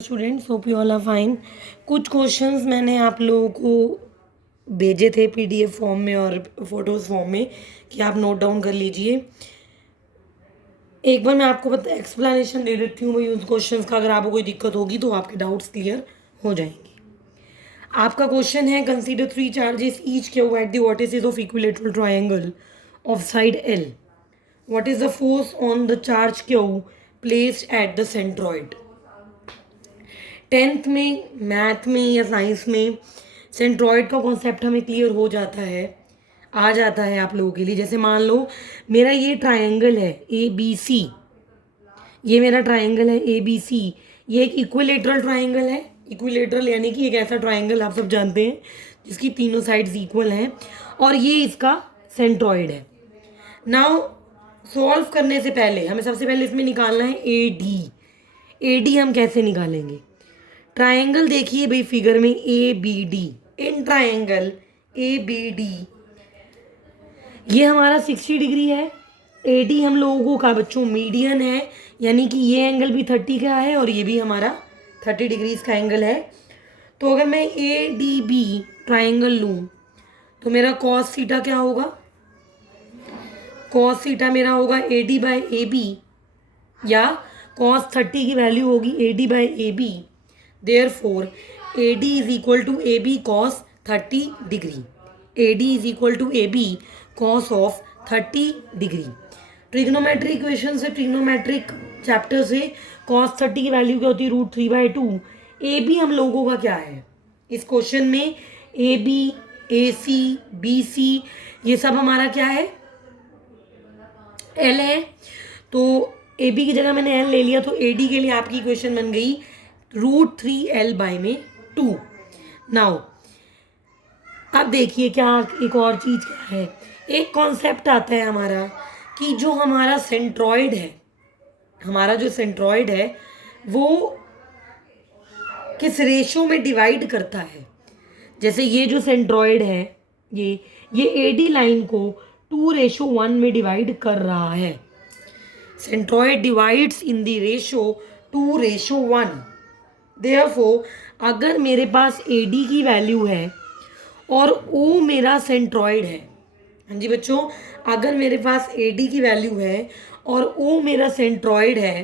Students, hope you all are fine. कुछ questions मैंने आप लोगों को भेजे थे पीडीएफ फॉर्म में और फोटोज़ फॉर्म में कि आप नोट डाउन कर लीजिए। एक बार मैं आपको एक्सप्लेनेशन दे देती हूँ भाई उन क्वेश्चंस का। अगर आपको कोई दिक्कत होगी तो आपके डाउट्स क्लियर हो जाएंगे। आपका क्वेश्चन है, consider three charges each Q at the vertices of equilateral triangle of side L. What is the force on the charge Q placed at the centroid. 10th में मैथ में या science में centroid का concept हमें clear हो जाता है, आ जाता है आप लोगों के लिए। जैसे मान लो मेरा ये ट्रायंगल है ए बी सी, ये मेरा ट्रायंगल है ए बी सी। ये एक इक्विलेटरल ट्रायंगल है। इक्विलेटरल यानी कि एक ऐसा ट्रायंगल आप सब जानते हैं जिसकी तीनों साइड्स इक्वल हैं, और ये इसका सेंट्रॉइड है। नाउ सॉल्व करने से पहले हमें सबसे पहले इसमें निकालना है ए डी। ए डी हम कैसे निकालेंगे? ट्रायंगल देखिए भाई फिगर में A B D. In triangle A B D ये हमारा 60 डिग्री है। ए डी हम लोगों का बच्चों मीडियन है, यानी कि ये एंगल भी 30 का है और ये भी हमारा 30 डिग्रीज का एंगल है। तो अगर मैं ए डी बी ट्रायंगल लूँ तो मेरा कॉस थीटा क्या होगा? कॉस थीटा मेरा होगा A D by A B, या कॉस 30 की वैल्यू होगी A D by A B. Therefore, AD is equal to AB cos 30 degree. AD is equal to AB cos of 30 degree. Trigonometric equation से, trigonometric chapter से cos 30 की value क्या होती है? √3/2। A B हम लोगों का क्या है इस क्वेश्चन में? A B, A C, B C, ये सब हमारा क्या है? एल है। तो ए बी की जगह मैंने एल ले लिया, तो ए डी के लिए आपकी इक्वेशन बन गई √3L बाई में 2। नाउ अब देखिए क्या एक और चीज़ क्या है। एक कॉन्सेप्ट आता है हमारा कि जो हमारा सेंट्रॉइड है, हमारा जो सेंट्रॉइड है वो किस रेशो में डिवाइड करता है। जैसे ये जो सेंट्रॉइड है ये एडी लाइन को 2:1 में डिवाइड कर रहा है। Centroid divides in the ratio 2:1। Therefore अगर मेरे पास ए डी की वैल्यू है और ओ मेरा सेंट्रॉइड है, हाँ जी बच्चों, अगर मेरे पास ए डी की वैल्यू है और ओ मेरा सेंट्रॉइड है,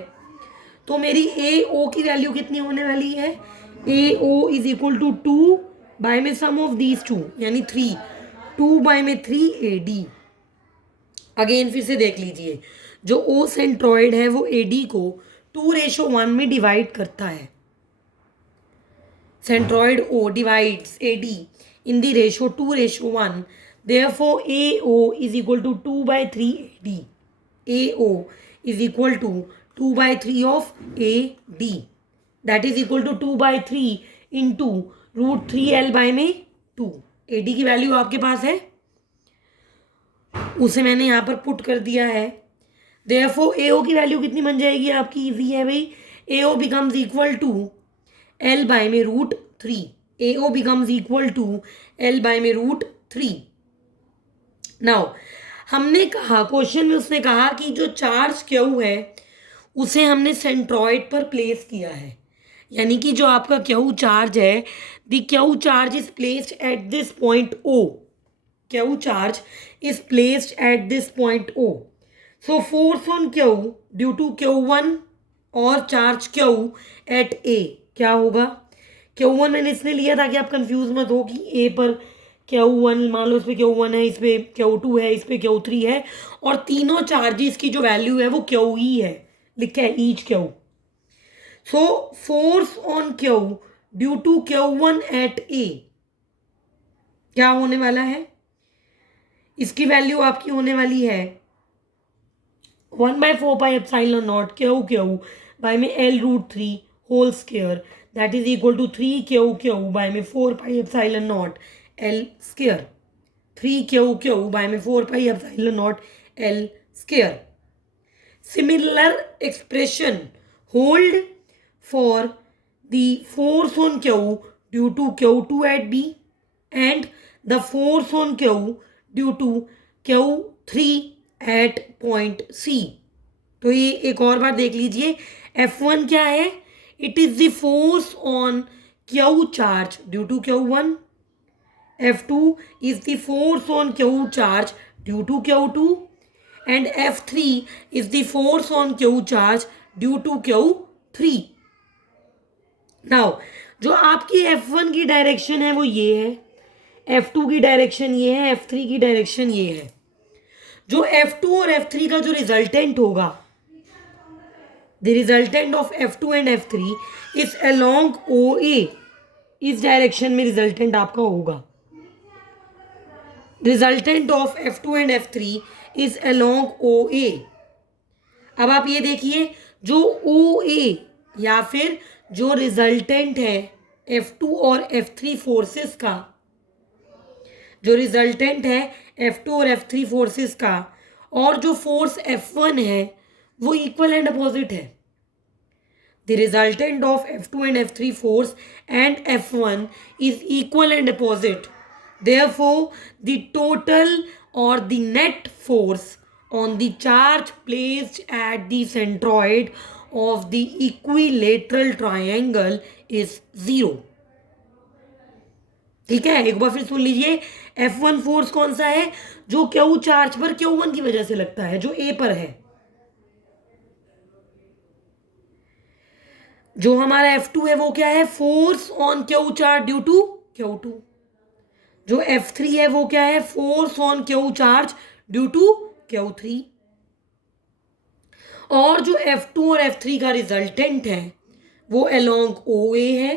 तो मेरी ए ओ की वैल्यू कितनी होने वाली है? A O is equal to 2 by में सम ऑफ दीज 2, यानी 3। 2 बाय में 3 ए डी। अगेन फिर से देख लीजिए, जो ओ सेंट्रॉइड है वो ए डी को 2:1 में डिवाइड करता है। Centroid O divides AD in the ratio 2:1. Therefore, AO is equal to 2/3 AD. AO is equal to 2/3 of AD. That is equal to 2/3 into √3L by में 2. AD की value आपके पास है, उसे मैंने यहाँ पर पुट कर दिया है। Therefore, AO की वैल्यू कितनी बन जाएगी आपकी? इजी है भाई। AO becomes equal to L by में √3। AO becomes equal to L by में √3। नाउ हमने कहा, क्वेश्चन में उसने कहा कि जो चार्ज क्यू है उसे हमने सेंट्रॉइड पर प्लेस किया है, यानी कि जो आपका क्यू चार्ज है, the Q charge is placed at this point O. Q charge is placed at this point O. So force on Q due to Q1 और चार्ज क्यू एट ए क्या होगा? Q1 मैंने इसलिए लिया ताकि आप confuse मत हो कि ए पर Q1, मान लो इस पे Q1 है, इस पे Q2 है, इस पे Q3 है, और तीनों चार्जेस की जो वैल्यू है वो Q ही है, लिखा है each Q। So force on Q due to Q1 at A क्या होने वाला है? इसकी वैल्यू आपकी होने वाली है 1/4πε0 Q बाय में L√3 whole square, that is equal to 3Q by में 4πε0 L स्क्वायर। 3Q बाय में 4πε0 L square. Similar expression hold for the force on Q due to Q2 at B and the force on Q due to Q3 at point C। तो ये एक और बार देख लीजिए, F1 क्या है? It is the force on Q charge due to Q1. F2 is the force on Q charge due to Q2. And F3 is the force on Q charge due to Q3. Now जो आपकी F1 की direction है वो ये है, F2 की direction ये है, F3 की डायरेक्शन ये है. जो F2 और F3 का जो रिजल्टेंट होगा, the resultant of F2 and F3 is along OA. इस डायरेक्शन में रिजल्टेंट आपका होगा. Resultant of F2 and F3 is along OA. अब आप ये देखिए, जो OA या फिर जो रिजल्टेंट है F2 और F3 फोर्सेस का, जो रिजल्टेंट है F2 और F3 फोर्सेस का, और जो फोर्स F1 है वो इक्वल एंड अपोजिट है. The resultant of F2 and F3 force and F1 is equal and opposite. Therefore the total और the net force on the charge placed at the centroid of the equilateral triangle is 0. ठीक है, एक बार फिर सुन लीजिए. F1 force कौन सा है? जो Q चार्ज पर Q1 की वजह से लगता है, जो A पर है. जो हमारा F2 है वो क्या है? Force on Q charge due to Q2. जो F3 है वो क्या है? Force on Q charge due to Q3. और जो F2 और F3 का रिजल्टेंट है वो अलोंग OA है.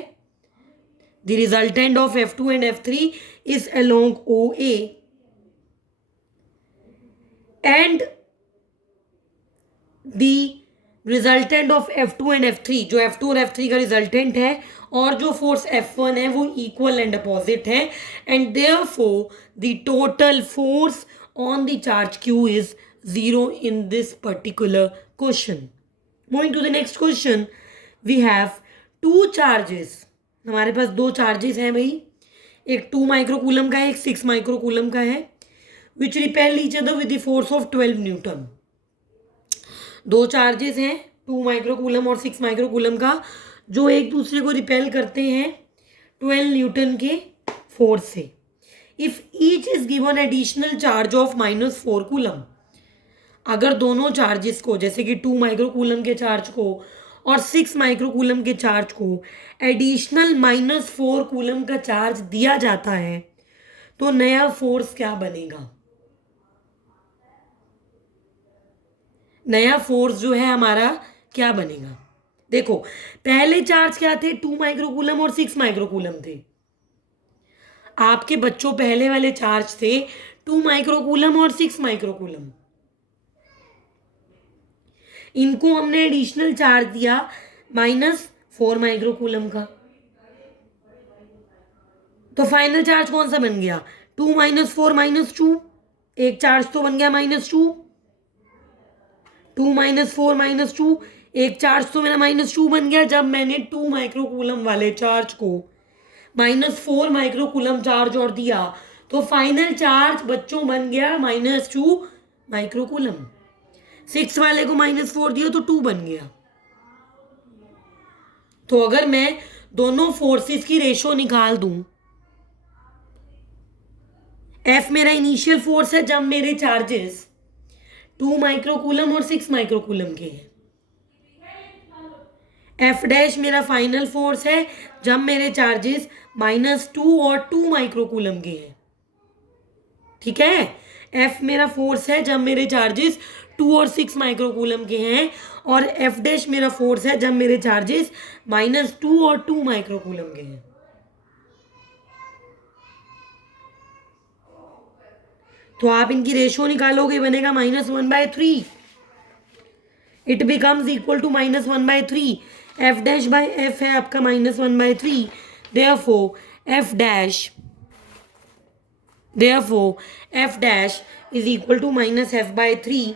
The resultant of F2 and F3 is along OA. And the resultant of F2 and F3, जो F2 और F3 का रिजल्टेंट है और जो फोर्स F1 है वो इक्वल एंड अपोजिट है. And therefore the total force on the charge Q is 0 in this particular question. Moving to the next question, we have two charges. हमारे पास दो चार्जेस हैं भाई, एक 2 माइक्रोकूलम का है, एक 6 माइक्रोकूलम का है, which repel each other with the force of 12 Newton. दो चार्जेस हैं 2 माइक्रोकूलम और 6 माइक्रोकूलम का, जो एक दूसरे को रिपेल करते हैं 12 न्यूटन के फोर्स से. If each is given additional charge of -4 coulomb, अगर दोनों चार्जेस को, जैसे कि 2 माइक्रोकूलम के चार्ज को और 6 माइक्रोकूलम के चार्ज को एडिशनल -4 कूलम का चार्ज दिया जाता है, तो नया फोर्स क्या बनेगा? नया फोर्स जो है हमारा क्या बनेगा? देखो, पहले चार्ज क्या थे? 2 माइक्रोकूलम और 6 माइक्रोकूलम थे. आपके बच्चों पहले वाले चार्ज थे 2 माइक्रोकूलम और 6 माइक्रोकूलम. इनको हमने एडिशनल चार्ज दिया -4 माइक्रोकूलम का, तो फाइनल चार्ज कौन सा बन गया? 2 - 4 - 2. एक चार्ज तो बन गया -2. 2 - 4 - 2, एक चार्ज तो मेरा -2 बन गया जब मैंने 2 माइक्रोकूलम वाले चार्ज को -4 माइक्रोकूलम चार्ज और दिया, तो फाइनल चार्ज बच्चों बन गया -2 माइक्रोकूलम. 6 वाले को -4 दिया तो 2 बन गया. तो अगर मैं दोनों फोर्सेस की रेशो निकाल दूं, F मेरा इनिशियल फोर्स है जब मेरे चार्जेस 2 माइक्रोकूलम और 6 माइक्रोकूलम के हैं. F डैश मेरा फाइनल फोर्स है जब मेरे चार्जेस -2 और 2 माइक्रोकूलम के हैं. ठीक है, F मेरा फोर्स है जब मेरे चार्जेस 2 और 6 माइक्रोकूलम के हैं, और F डैश मेरा फोर्स है जब मेरे चार्जेस -2 और 2 माइक्रोकूलम के हैं. तो आप इनकी रेशो निकालोगे, बनेगा -1/3. It becomes equal to -1/3. F dash by F है आपका -1/3. therefore F dash is equal to -F/3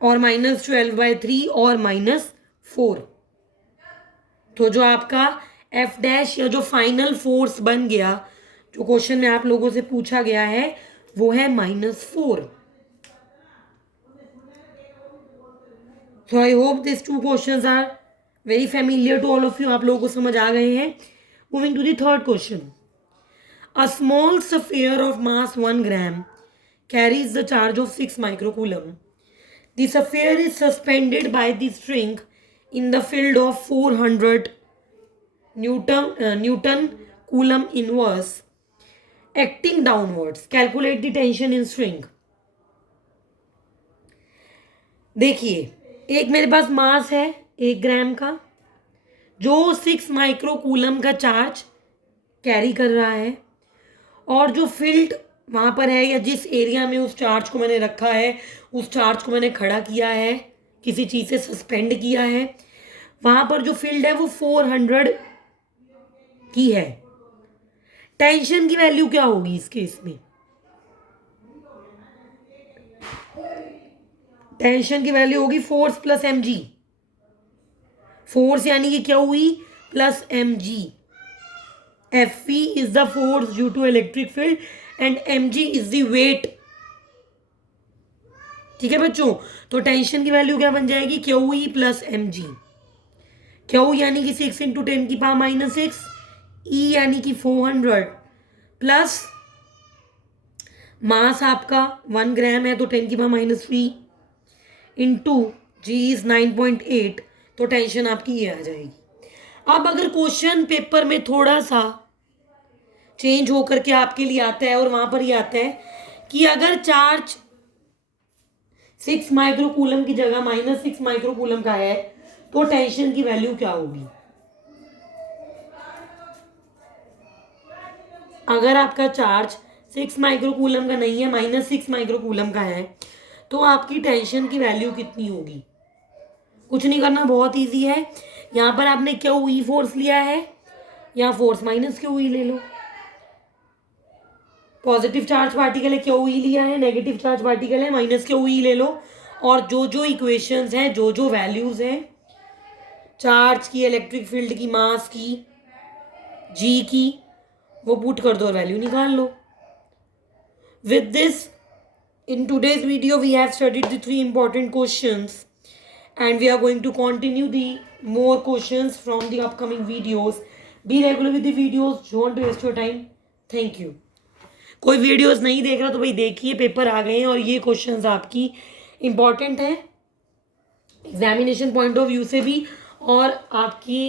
और -12/3 और -4. तो जो आपका F डैश या जो फाइनल फोर्स बन गया, जो क्वेश्चन में आप लोगों से पूछा गया है, वो है -4. So I hope these two questions are very familiar to all of you, आप लोगों को समझ आ गए हैं. Moving to the third question. A small sphere of mass 1 gram carries the charge of 6 microcoulomb. The sphere is suspended by the string in the field of 400 Newton coulomb inverse acting downwards. Calculate the tension in string. देखिए, एक मेरे पास मास है 1 ग्राम का जो 6 microcoulomb का charge carry कर रहा है, और जो फील्ड वहाँ पर है या जिस एरिया में उस चार्ज को मैंने रखा है, उस चार्ज को मैंने खड़ा किया है, किसी चीज़ से सस्पेंड किया है, वहाँ पर जो फील्ड है वो 400 की है. टेंशन की वैल्यू क्या होगी इस केस में? टेंशन की वैल्यू होगी force plus M G. Force यानी कि क्या हुई? Plus M G. F E is the force due to electric field and M G is the weight. ठीक है बच्चों, तो टेंशन की वैल्यू क्या बन जाएगी? Q E plus M G. Q यानी कि 6 इंटू 10 की पावर -6, ई यानी कि 400 प्लस मास आपका 1 ग्राम है तो 10 की पावर -3 इंटू जी इज 9.8, तो टेंशन आपकी ये आ जाएगी. अब अगर क्वेश्चन पेपर में थोड़ा सा चेंज होकर के आपके लिए आता है और वहां पर ये आता है कि अगर चार्ज 6 माइक्रोकूलम की जगह -6 माइक्रोकूलम का है तो टेंशन की वैल्यू क्या होगी? अगर आपका चार्ज 6 माइक्रोकूलम का नहीं है, -6 माइक्रोकूलम का है, तो आपकी टेंशन की वैल्यू कितनी होगी? कुछ नहीं करना, बहुत इजी है. यहाँ पर आपने क्यू ई फोर्स लिया है, यहाँ फोर्स माइनस क्यू ई ले लो. पॉजिटिव चार्ज पार्टिकल है, क्यू ई लिया है. नेगेटिव चार्ज पार्टिकल है, माइनस क्यू ई ले लो. और जो जो इक्वेशंस हैं, जो जो वैल्यूज हैं चार्ज की, इलेक्ट्रिक फील्ड की, मास की, जी की, वो पुट कर दो और वैल्यू निकाल लो. With this, in today's video we have studied the 3 important questions and we are going to continue the more questions from the upcoming videos. Be regular with the videos, don't waste your time. Thank you. कोई videos नहीं देख रहा तो भाई देखिए, paper आ गए हैं और ये क्वेश्चंस आपकी इम्पॉर्टेंट हैं एग्जामिनेशन पॉइंट ऑफ व्यू से भी और आपकी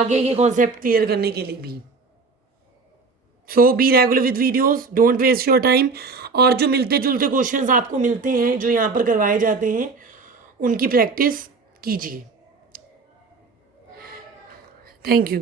आगे के कॉन्सेप्ट क्लियर करने के लिए भी. So be regular with videos, don't waste your time. और जो मिलते जुलते क्वेश्चंस आपको मिलते हैं, जो यहाँ पर करवाए जाते हैं, उनकी प्रैक्टिस कीजिए. Thank you.